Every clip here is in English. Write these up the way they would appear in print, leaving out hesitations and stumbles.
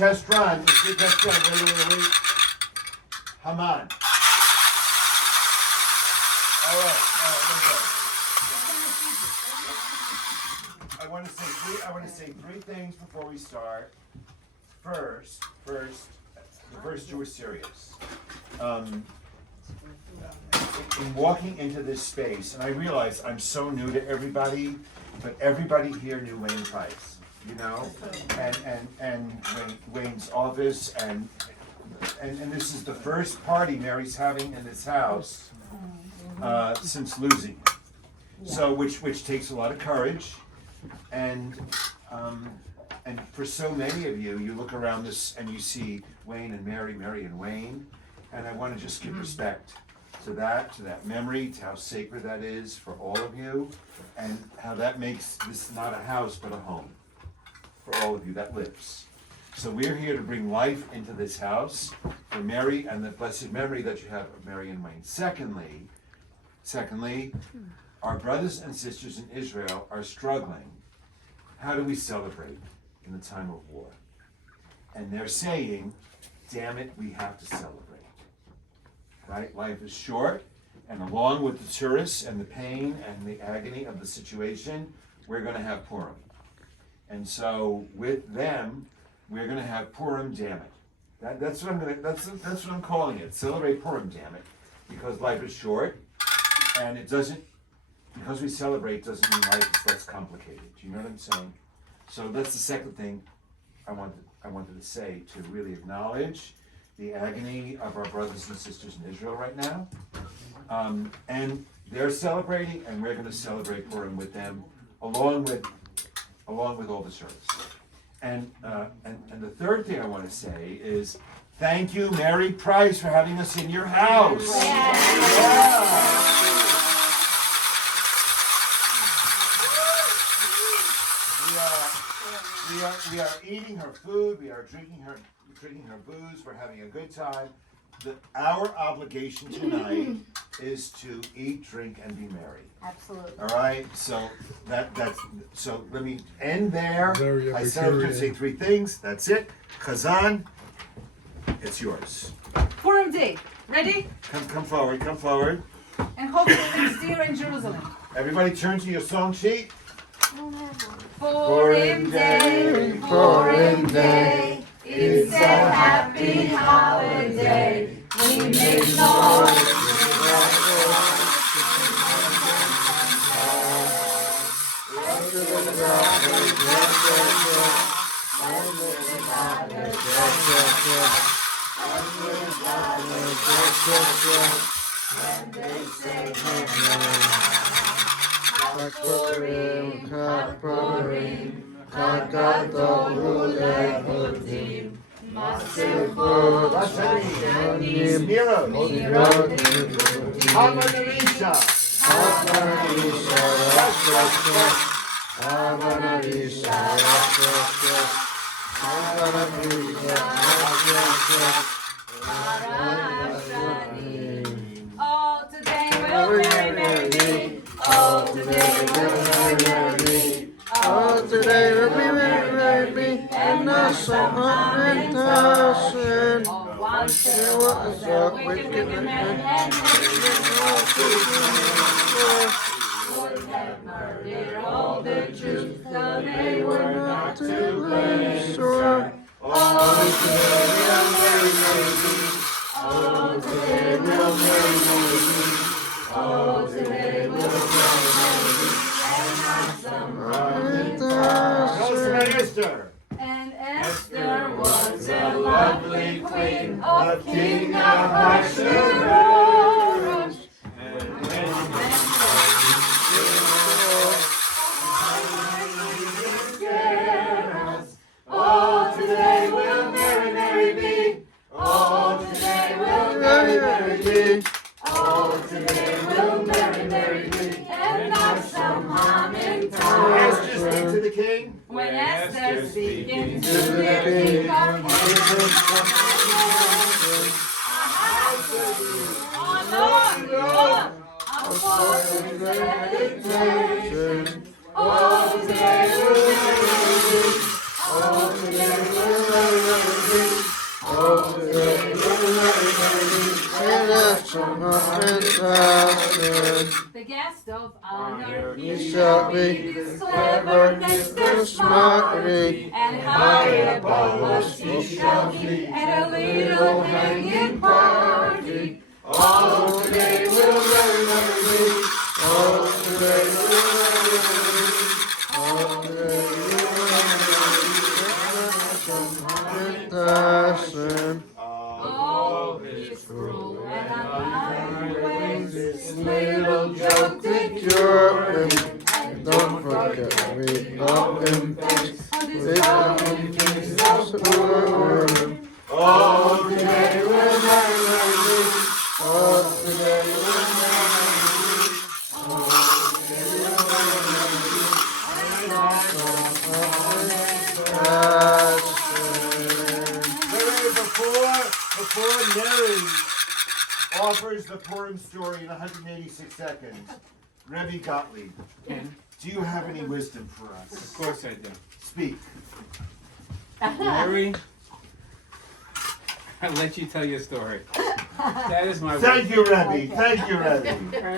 Test run. Let's do a test run. Wait. Haman. All right. Let me go. I want to say three things before we start. First, the first two are serious. In walking into this space, and I realize I'm so new to everybody, but everybody here knew Wayne Price, and Wayne's office, and this is the first party Mary's having in this house since losing. So, which takes a lot of courage, and for so many of you, you look around this and you see Wayne and Mary, Mary and Wayne, and I want to just give respect to that memory, to how sacred that is for all of you, and how that makes this not a house but a home for all of you that lives. So we're here to bring life into this house for Mary and the blessed memory that you have of Mary and Wayne. Secondly, our brothers and sisters in Israel are struggling. How do we celebrate in the time of war? And they're saying, damn it, we have to celebrate. Right? Life is short, and along with the tourists and the pain and the agony of the situation, we're going to have Purim. And so with them, we're going to have Purim, damn it. That's what I'm calling it. Celebrate Purim, damn it, because life is short, and it doesn't. Because we celebrate doesn't mean life is less complicated. Do you know what I'm saying? So that's the second thing I wanted to say, to really acknowledge the agony of our brothers and sisters in Israel right now. And they're celebrating, and we're going to celebrate Purim with them, along with all the service. And the third thing I want to say is, thank you, Mary Price, for having us in your house. Yeah. We are eating her food. We are drinking her booze. We're having a good time. Our obligation tonight is to eat, drink, and be merry. Absolutely. All right. So so. Let me end there. I said I was going to say three things. That's it. Chazan, it's yours. Purim Day. Ready? Come forward. Come forward. And hopefully next year in Jerusalem. Everybody, turn to your song sheet. Purim Day, Purim Day, it's a happy holiday. We make noise. Purim, Purim, Gadol Lehudim, Masechot, Mashanim, Mirot, Hamanarisha, all today will merry, merry be. All today will merry, merry be. All today will be merry, merry be. And not some lamentation. Once there was a wicked man would have murdered all the Jews, though they were not to blame. All today will merry, merry be. All today will merry, merry be. Oh, today will be and not some Esther. And Esther was a lovely queen of King Ahasuerus. And when oh, today will merry, merry be. Oh, today will merry, merry be. Oh, today will merry, merry be, and not some harm in time. When Esther speak to the king. When Esther speaking to the king of heaven. Oh, today will merry be. Oh, today will merry be. guest of honor. He shall be clever, Mr. Smarty, And high above us he shall be at a little hanging party. All today we'll learn of me. All today we'll learn of me. All today we'll learn of me. All his cruel and unkind ways, This little joke to cure me. And don't forget we love him. This loving Jesus word. All today we'll learn of me. All today we'll learn of me. All today we'll learn of me. Before Mary offers the Purim story in 186 seconds, Rebbe Gottlieb, do you have any wisdom for us? Of course I do. Speak. Mary, I'll let you tell your story. That is my Thank you, Rebbe. Thank you, Rebbe.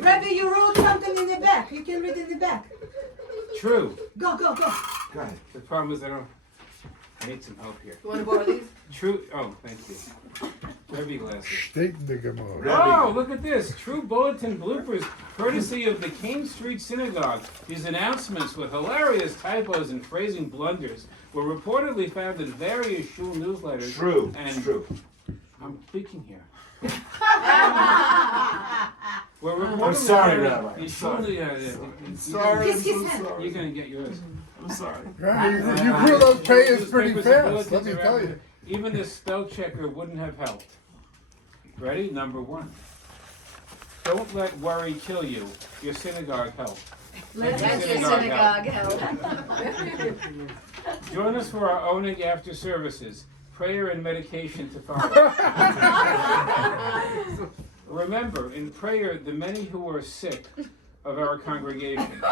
Rebbe, you wrote something in the back. You can read in the back. True. Go, go, go. Go ahead. The problem is I need some help here. You want to borrow these? True. Oh, thank you. Rebbe glasses. Steak the Gemara. Rebbe. Oh, look at this. True bulletin bloopers courtesy of the King Street Synagogue. These announcements with hilarious typos and phrasing blunders were reportedly found in various shul newsletters. True. And True. I'm speaking here. We're reportedly I'm sorry, found- Rabbi. I'm you sorry. shouldn't, Sorry, I'm so sorry. You're going to get yours. I'm sorry. You grew those payers pretty Newspapers and fast, let me bulletins tell around you. Even the spell checker wouldn't have helped. Ready? Number 1. Don't let worry kill you. Your synagogue help. Let your your synagogue synagogue help. Join us for our Oneg after services. Prayer and medication to follow. Remember, in prayer, the many who are sick of our congregation.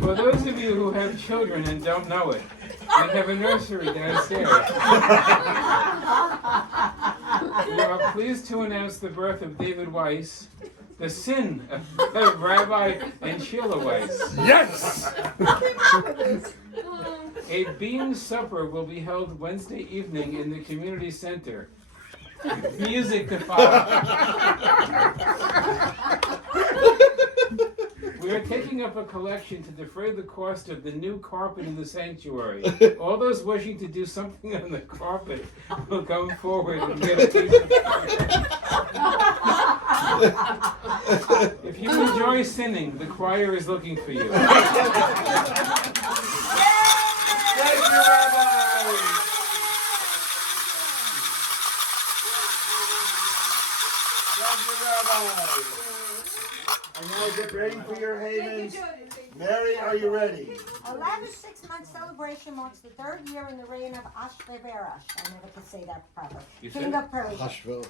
For those of you who have children and don't know it, we have a nursery downstairs. We are pleased to announce the birth of David Weiss, the sin of Rabbi and Sheila Weiss. Yes! A bean supper will be held Wednesday evening in the community center. Music to follow. We are taking up a collection to defray the cost of the new carpet in the sanctuary. All those wishing to do something on the carpet will come forward and get a piece of carpet. If you enjoy sinning, the choir is looking for you. Thank you, Rabbi. Thank you, Rabbi. And now get ready for your havens. Mary, are you ready? A lavish 6-month celebration marks the 3rd year in the reign of Ashverosh. I never could say that proper. You King said of Persia. Hushville.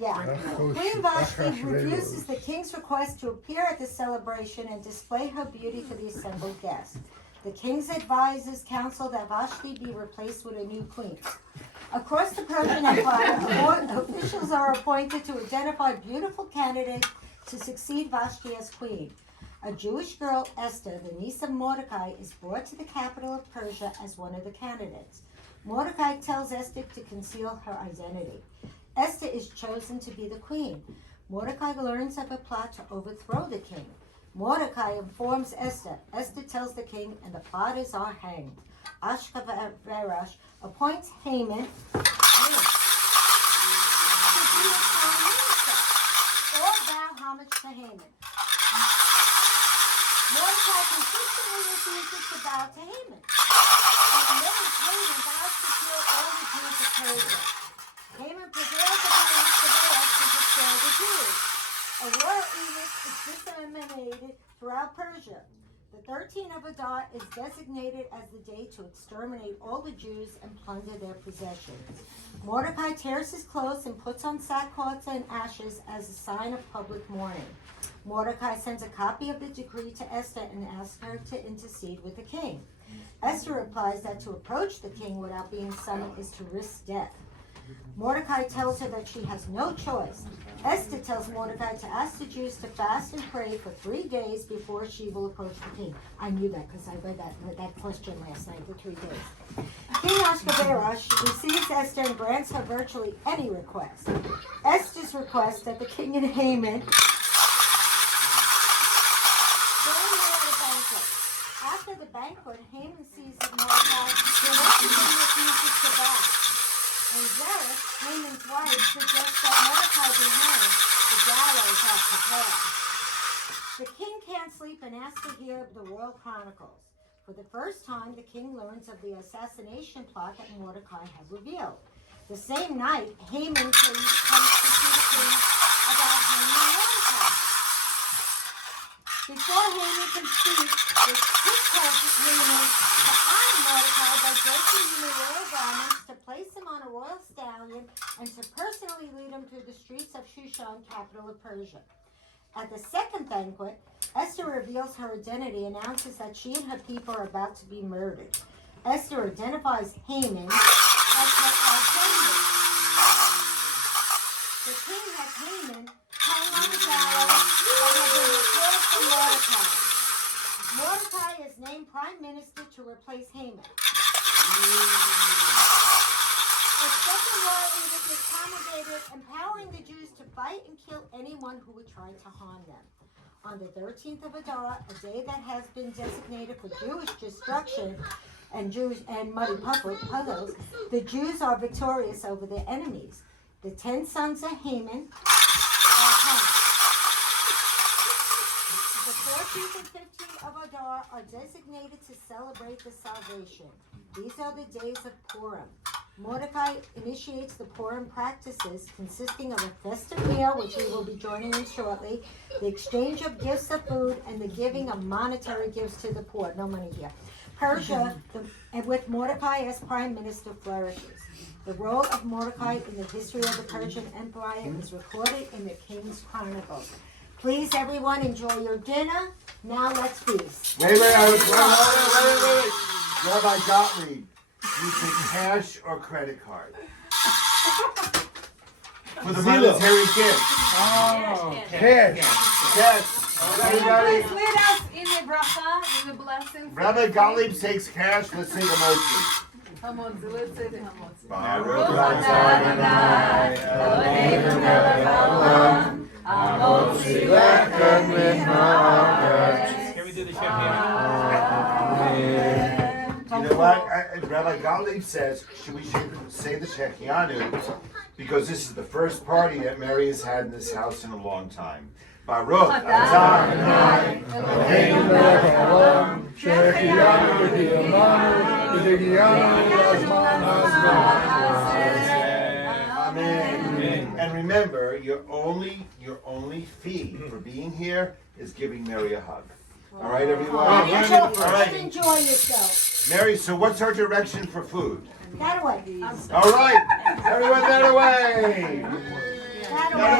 Yeah. Queen Vashti refuses the king's request to appear at the celebration and display her beauty for the assembled guests. The king's advisors counsel that Vashti be replaced with a new queen. Across the Persian Empire, officials are appointed to identify beautiful candidates to succeed Vashti as queen. A Jewish girl, Esther, the niece of Mordecai, is brought to the capital of Persia as one of the candidates. Mordecai tells Esther to conceal her identity. Esther is chosen to be the queen. Mordecai learns of a plot to overthrow the king. Mordecai informs Esther. Esther tells the king, and the plotters are hanged. Ashverosh appoints Haman or bow homage to Haman. Mordecai consistently refuses to bow to Haman. And amazed, Haman vows to kill all the Jews of Persia. Haman prevails upon Ashverosh to destroy the Jews. A royal edict is disseminated throughout Persia. The 13th of Adar is designated as the day to exterminate all the Jews and plunder their possessions. Mordecai tears his clothes and puts on sackcloth and ashes as a sign of public mourning. Mordecai sends a copy of the decree to Esther and asks her to intercede with the king. Esther replies that to approach the king without being summoned is to risk death. Mordecai tells her that she has no choice. Esther tells Mordecai to ask the Jews to fast and pray for 3 days before she will approach the king. I knew that because I read that question last night, the 3 days. King Ashkenaz receives Esther and grants her virtually any request. Esther's request that the king and Haman join her at a banquet. After the banquet, Haman sees that Mordecai refuses to bow. And Zeresh, Haman's wife, suggests that Mordecai be hanged. The gallows are prepared. The king can't sleep and asks to hear the royal chronicles. For the first time, the king learns of the assassination plot that Mordecai had revealed. The same night, Haman comes to see the king about hanging Mordecai. Before Haman can speak, the king tells Haman to honor Mordecai by dressing him in royal garments, to place him on a royal stallion, and to personally lead him through the streets of Shushan, capital of Persia. At the second banquet, Esther reveals her identity and announces that she and her people are about to be murdered. Esther identifies Haman as her archangel. The king has Haman hang on the gallows that had been prepared for Mordecai. Mordecai is named prime minister to replace Haman. A second royal edict is promulgated, empowering the Jews to fight and kill anyone who would try to harm them. On the 13th of Adar, a day that has been designated for Jewish destruction and muddy puddles, the Jews are victorious over their enemies. The 10 sons of Haman are hung. The 14th and 15th of Adar are designated to celebrate the salvation. These are the days of Purim. Mordecai initiates the Purim practices, consisting of a festive meal, which we will be joining in shortly, the exchange of gifts of food, and the giving of monetary gifts to the poor. No money here. Persia, and with Mordecai as prime minister, flourishes. The role of Mordecai in the history of the Persian Empire is recorded in the King's Chronicles. Please, everyone, enjoy your dinner. Now let's feast. Wait. Rabbi Gottlieb, you take cash or credit card? For the monetary gift. Oh, Cash. Cash. Anybody? Please lead us in the bracha, in the blessing. Rabbi Gottlieb takes cash. Let's sing a motion. Hamotzi, let's say the hamotzi. Baruch atah Adonai, Eloheinu melech haolam, hamotzi lechem min haaretz. can we do the Shechiah? You know what? Rabbi Gottlieb says, should we say the Shechianu? Because this is the first party that Mary has had in this house in a long time. Baruch atah Adonai, Eloheinu melech haolam, Shechianu v'diyamanu v'diyamanu v'azman hazman. Amen. And remember, your only fee for being here is giving Mary a hug. All right, everyone? Enjoy yourself. Mary, so what's our direction for food? That way. All right, everyone that away. That way.